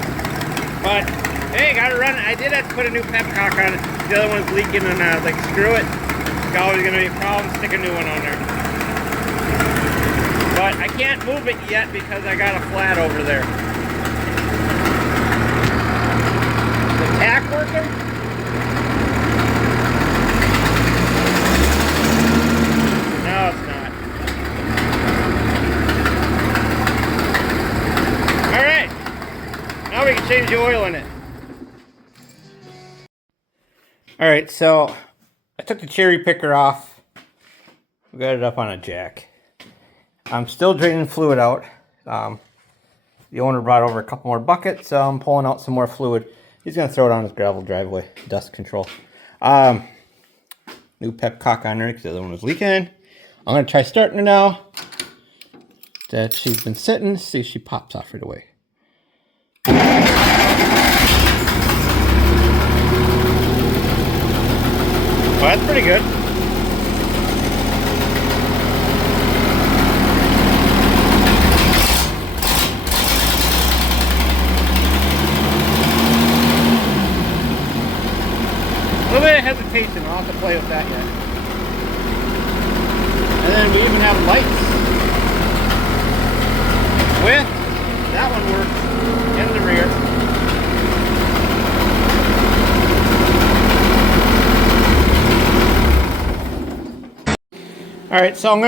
But, hey, gotta run it. I did have to put a new pepcock on it. The other one's leaking, and I was like, screw it. It's always gonna be a problem. Stick a new one on there. But I can't move it yet because I got a flat over there. Is the tack working? No, it's not. Alright. Now we can change the oil in it. Alright, so I took the cherry picker off. We got it up on a jack. I'm still draining fluid out. The owner brought over a couple more buckets, so I'm pulling out some more fluid. He's going to throw it on his gravel driveway, dust control. New pepcock on there because the other one was leaking. I'm going to try starting her now. That she's been sitting, see if she pops off right away. Oh, that's pretty good. A little bit of hesitation. I'll have to play with that yet. And then we even have lights. With that one works in the rear. Alright, so I'm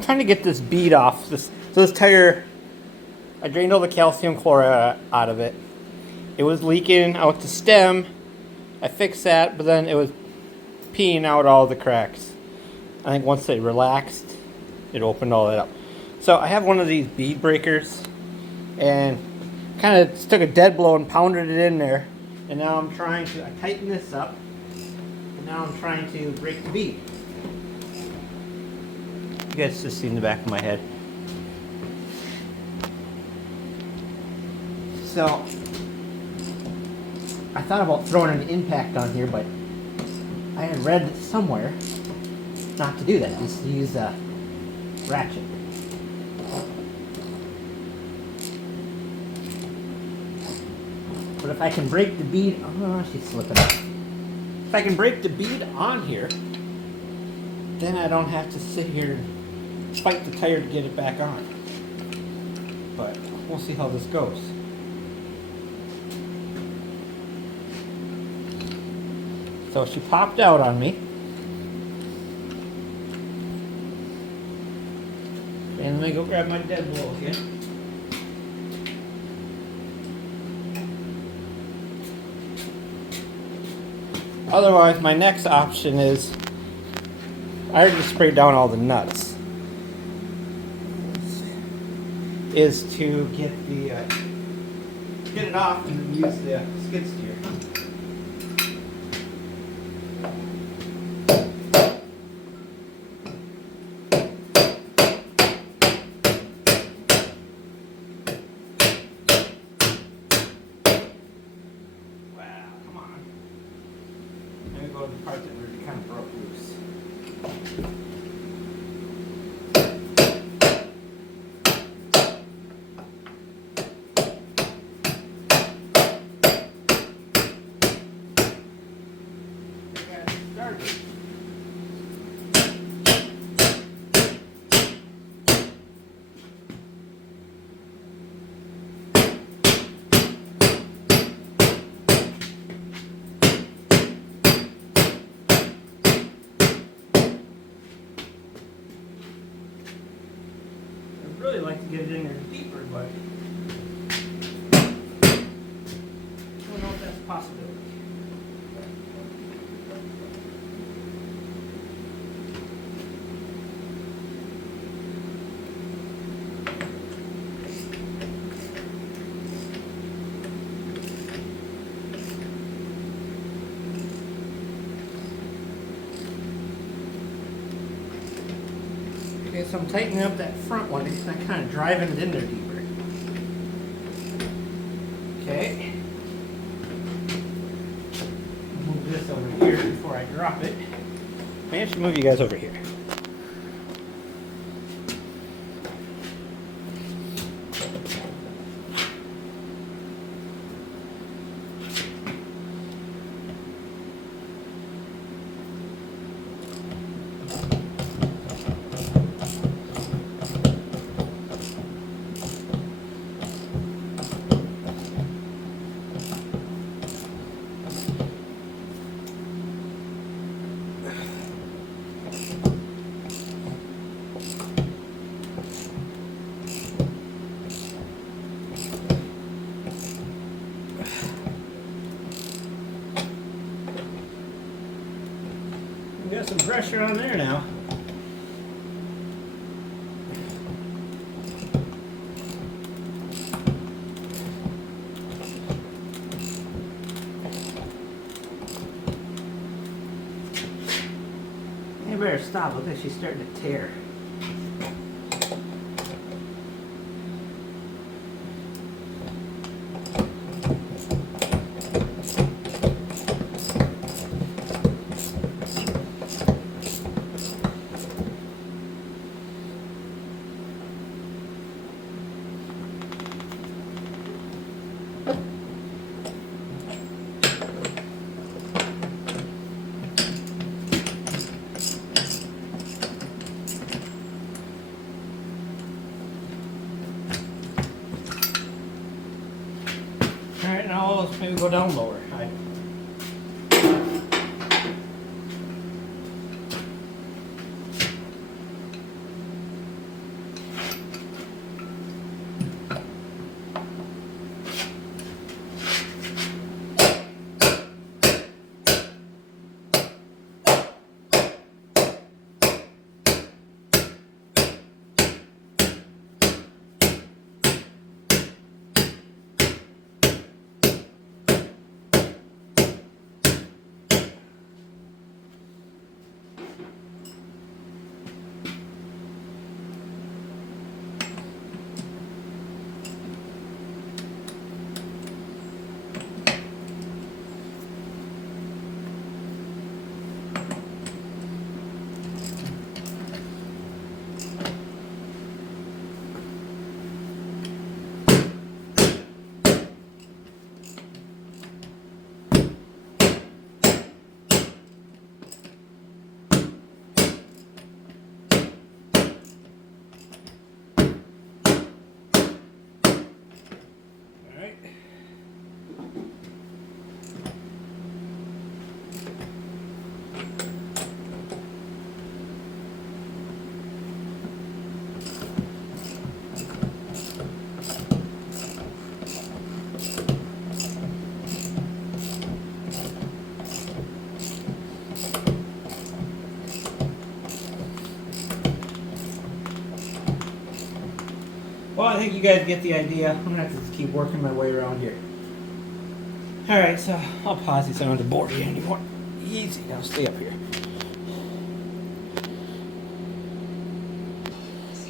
trying to get this bead off. So this tire, I drained all the calcium chloride out of it. It was leaking out the stem. I fixed that, but then it was peeing out all the cracks. I think once they relaxed, it opened all that up. So I have one of these bead breakers and kind of took a dead blow and pounded it in there. And now I'm trying to, I tighten this up, and now I'm trying to break the bead. You guys just seen the back of my head. So I thought about throwing an impact on here, but I had read somewhere not to do that. Just to use a ratchet. But if I can break the bead, oh, she's slipping up. If I can break the bead on here, then I don't have to sit here and fight the tire to get it back on. But we'll see how this goes. So she popped out on me. And let me go grab my dead blow again. Otherwise, my next option is, I already sprayed down all the nuts, is to get it off and use the skid steer. Wow, come on. Let me go to the part that really kind of broke loose. Okay, started. Okay, so I'm going to to get it in there deeper, but I don't know if that's a possibility. Okay, so I'm tightening up that front one because I'm kind of driving it in there deeper. Okay. Move this over here before I drop it. Maybe I should move you guys over here. We got some pressure on there now. You better stop. Look like she's starting to tear. Alright, now let's maybe go down lower. Well, I think you guys get the idea. I'm going to have to just keep working my way around here. Alright, so I'll pause this. I don't have to bore you anymore. Easy, now stay up here.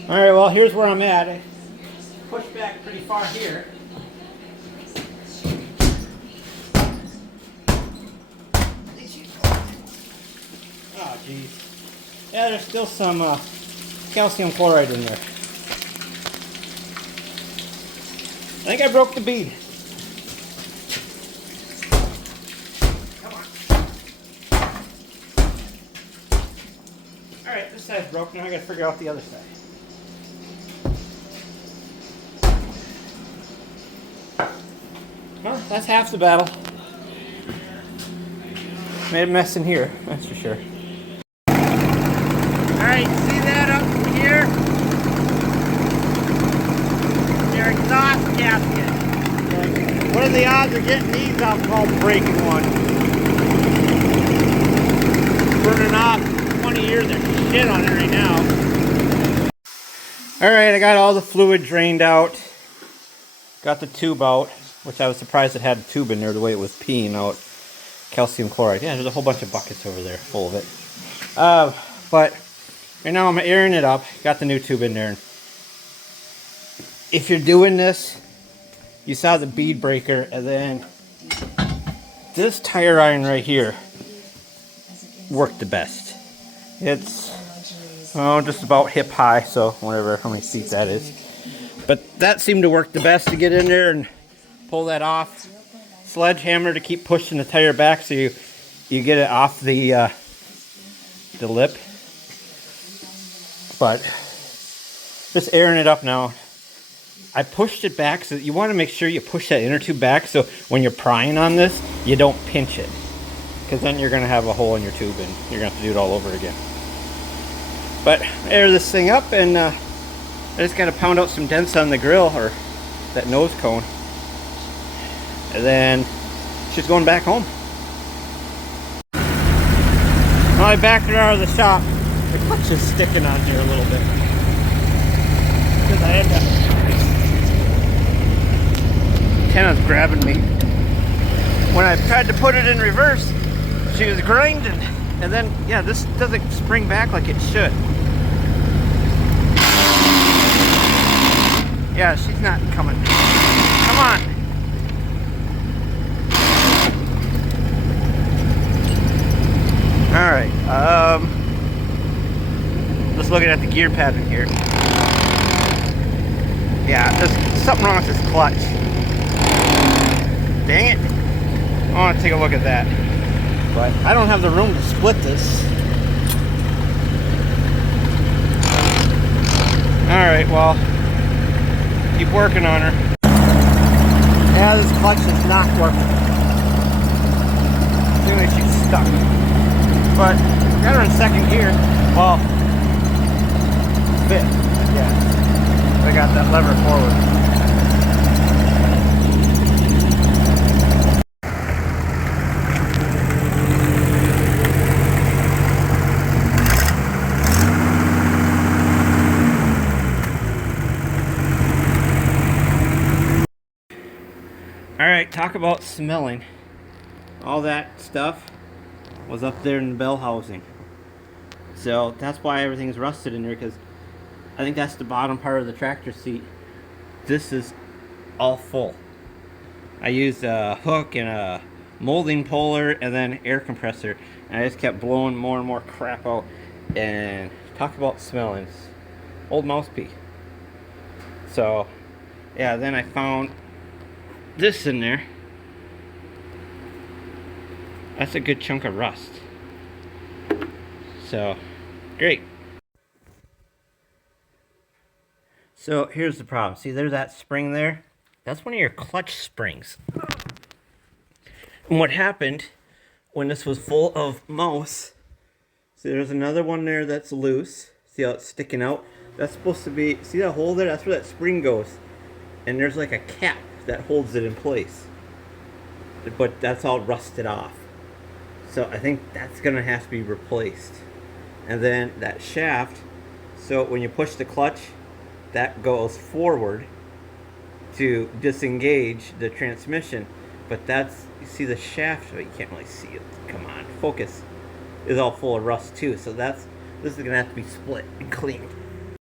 Alright, well, here's where I'm at. I pushed back pretty far here. Oh, geez. Yeah, there's still some calcium chloride in there. I think I broke the bead. Come on. Alright, this side's broken. Now I gotta figure out the other side. Well, that's half the battle. Made a mess in here, that's for sure. Alright, see that up here? are the odds of getting these off while breaking one? Burning off 20 years of shit on it right now. Alright, I got all the fluid drained out. Got the tube out, which I was surprised it had a tube in there the way it was peeing out calcium chloride. Yeah, there's a whole bunch of buckets over there full of it. But right now I'm airing it up. Got the new tube in there. If you're doing this, you saw the bead breaker, and then this tire iron right here worked the best. It's just about hip high, so whatever, how many feet that is. But that seemed to work the best to get in there and pull that off. Sledgehammer to keep pushing the tire back so you get it off the lip. But just airing it up now. I pushed it back, so you want to make sure you push that inner tube back so when you're prying on this, you don't pinch it. Because then you're going to have a hole in your tube and you're going to have to do it all over again. But air this thing up, and I just got to pound out some dents on the grill, or that nose cone. And then she's going back home. Well, I backed her out of the shop. The clutch is sticking on here a little bit. Because I had to... Antenna's grabbing me. When I tried to put it in reverse, she was grinding. And then, yeah, this doesn't spring back like it should. Yeah, she's not coming. Come on. Alright, just looking at the gear pattern here. Yeah, there's something wrong with this clutch. Dang it. I want to take a look at that. But I don't have the room to split this. Alright, well, keep working on her. Yeah, this clutch is not working. Seems like she's stuck. But got her in second gear. Well, fifth, yeah. I got that lever forward. Alright, talk about smelling. All that stuff was up there in the bell housing. So that's why everything's rusted in there, because I think that's the bottom part of the tractor seat. This is all full. I used a hook and a molding puller and then air compressor, and I just kept blowing more and more crap out. And talk about smelling. Old mouse pee. So yeah, then I found this in there. That's a good chunk of rust. So, great. So here's the problem. See, there's that spring there. That's one of your clutch springs. And what happened when this was full of mouse, see there's another one there that's loose. See how it's sticking out? That's supposed to be, see that hole there? That's where that spring goes. And there's like a cap that holds it in place. But that's all rusted off. So I think that's gonna have to be replaced. And then that shaft, so when you push the clutch, that goes forward to disengage the transmission. But that's, you see the shaft, oh, you can't really see it. Come on, focus. Is all full of rust too. So this is gonna have to be split and cleaned.